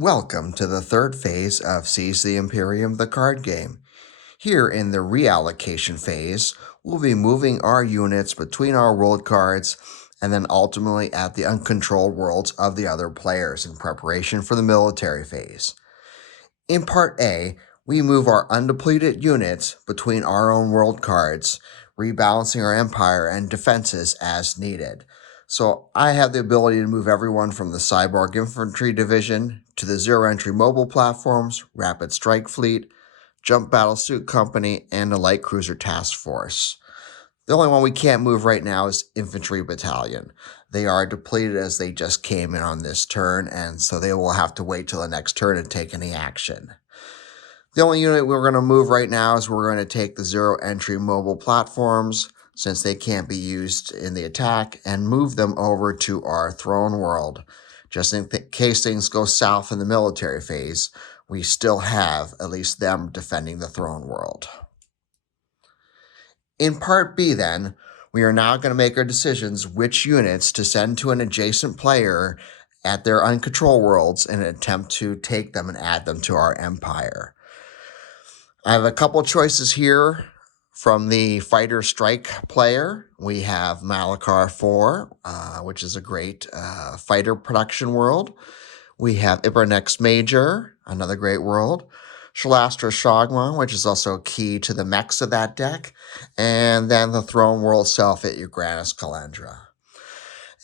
Welcome to the third phase of Seize the Imperium, the card game. Here in the reallocation phase, we'll be moving our units between our world cards and then ultimately at the uncontrolled worlds of the other players in preparation for the military phase. In Part A, we move our undepleted units between our own world cards, rebalancing our empire and defenses as needed. So I have the ability to move everyone from the Cyborg Infantry Division to the Zero Entry Mobile Platforms, Rapid Strike Fleet, Jump Battlesuit Company, and the Light Cruiser Task Force. The only one we can't move right now is Infantry Battalion. They are depleted as they just came in on this turn, and so they will have to wait till the next turn to take any action. The only unit we're going to move right now is we're going to take the Zero Entry Mobile Platforms, since they can't be used in the attack, and move them over to our throne world. Just in case things go south in the military phase, we still have at least them defending the throne world. In Part B, then, we are now going to make our decisions which units to send to an adjacent player at their uncontrolled worlds in an attempt to take them and add them to our empire. I have a couple choices here from the Fighter Strike player. We have Malachar 4, which is a great fighter production world. We have Ibranex Major, another great world. Shalastra Shogma, which is also key to the mechs of that deck. And then the Throne World itself at Uranus Calendra.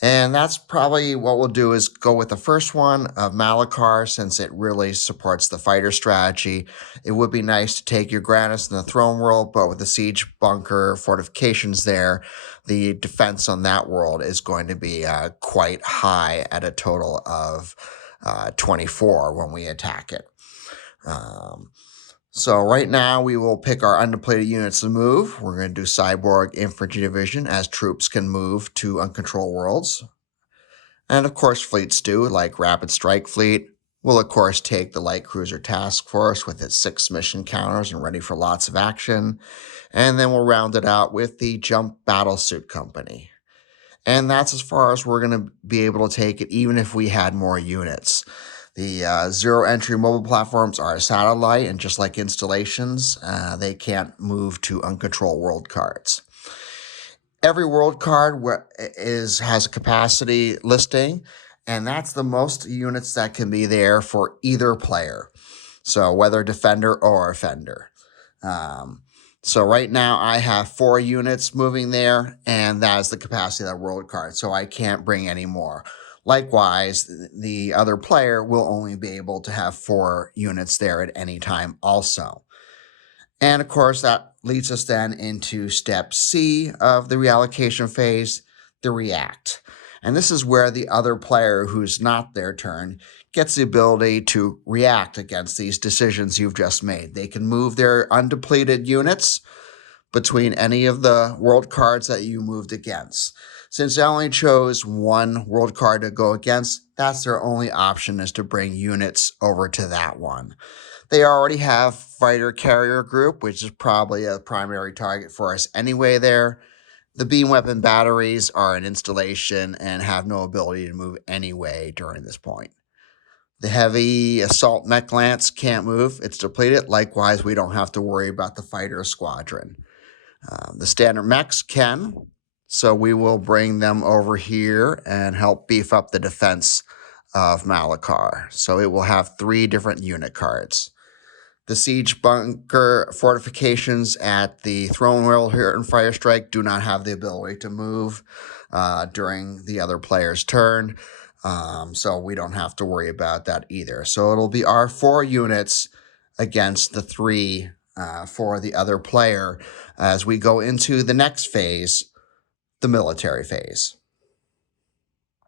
And that's probably what we'll do is go with the first one of Malachar, since it really supports the fighter strategy. It would be nice to take Uranus in the Throne World, but with the siege bunker fortifications there, the defense on that world is going to be quite high at a total of 24 when we attack it. So right now we will pick our undepleted units to move. We're going to do Cyborg Infantry Division, as troops can move to uncontrolled worlds. And of course fleets do, like Rapid Strike Fleet. We'll of course take the Light Cruiser Task Force with its 6 mission counters and ready for lots of action. And then we'll round it out with the Jump Battlesuit Company. And that's as far as we're going to be able to take it, even if we had more units. The Zero Entry Mobile Platforms are a satellite, and just like installations, they can't move to uncontrolled world cards. Every world card has a capacity listing, and that's the most units that can be there for either player. So whether defender or offender. So right now I have 4 units moving there, and that is the capacity of that world card, so I can't bring any more. Likewise, the other player will only be able to have 4 units there at any time also. And of course, that leads us then into step C of the reallocation phase, the react. And this is where the other player who's not their turn gets the ability to react against these decisions you've just made. They can move their undepleted units between any of the world cards that you moved against. Since they only chose one world card to go against, that's their only option, is to bring units over to that one. They already have Fighter Carrier Group, which is probably a primary target for us anyway there. The beam weapon batteries are an installation and have no ability to move anyway during this point. The heavy assault mech lance can't move. It's depleted. Likewise, we don't have to worry about the fighter squadron. The standard mechs can, so we will bring them over here and help beef up the defense of Malachar. So it will have 3 different unit cards. The siege bunker fortifications at the throne world here in Firestrike do not have the ability to move during the other player's turn, so we don't have to worry about that either. So it'll be our 4 units against the 3 for the other player as we go into the next phase, the military phase.